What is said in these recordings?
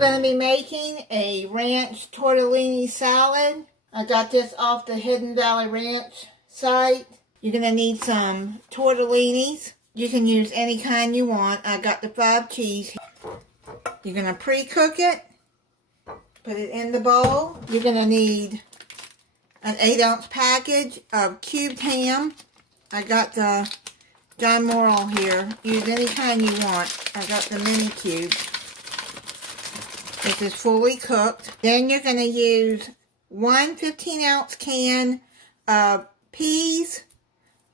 going to be making a ranch tortellini salad. I got this off the Hidden Valley Ranch site. You're going to need some tortellinis. You can use any kind you want. I got the 5 cheese. You're going to pre-cook it. Put it in the bowl. You're going to need an 8-ounce package of cubed ham. I got the John Morrell here. Use any kind you want. I got the mini cubes. This is fully cooked. Then you're going to use one 15-ounce can of peas,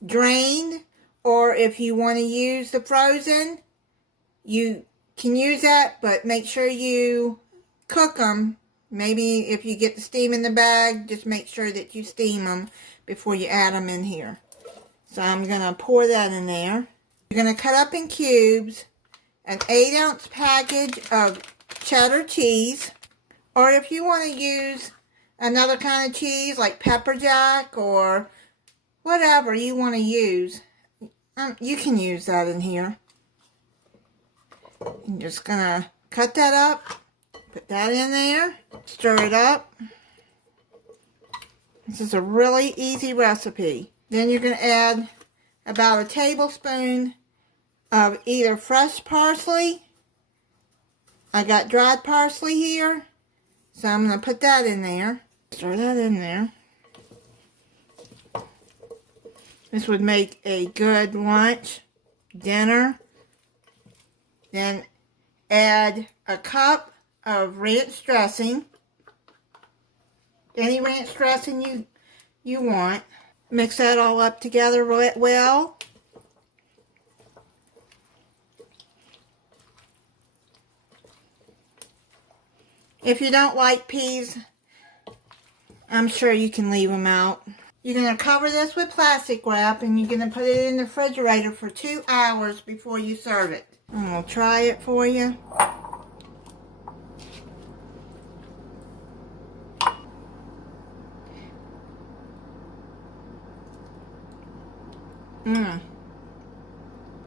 drained, or if you want to use the frozen, you can use that, but make sure you cook them. Maybe if you get the steam in the bag, just make sure that you steam them before you add them in here. So I'm going to pour that in there. You're going to cut up in cubes an 8-ounce package of cheddar cheese, or if you want to use another kind of cheese like pepper jack or whatever you want to use, you can use that in here. I'm just going to cut that up, put that in there, stir it up. This is a really easy recipe. Then you're going to add about a tablespoon of either fresh parsley. I got dried parsley here, so I'm going to put that in there. Stir that in there. This would make a good lunch, dinner. Then add a cup of ranch dressing. Any ranch dressing you want. Mix that all up together well. If you don't like peas, I'm sure you can leave them out. You're going to cover this with plastic wrap and you're going to put it in the refrigerator for 2 hours before you serve it. And we'll try it for you.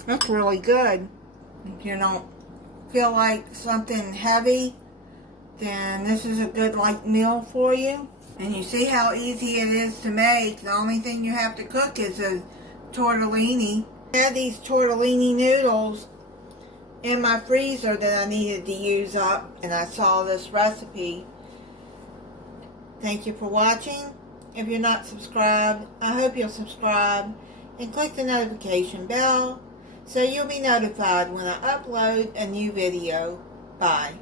That's really good. If you don't feel like something heavy, then this is a good light meal for you. And you see how easy it is to make. The only thing you have to cook is a tortellini. I had these tortellini noodles in my freezer that I needed to use up, and I saw this recipe. Thank you for watching. If you're not subscribed, I hope you'll subscribe and click the notification bell so you'll be notified when I upload a new video. Bye.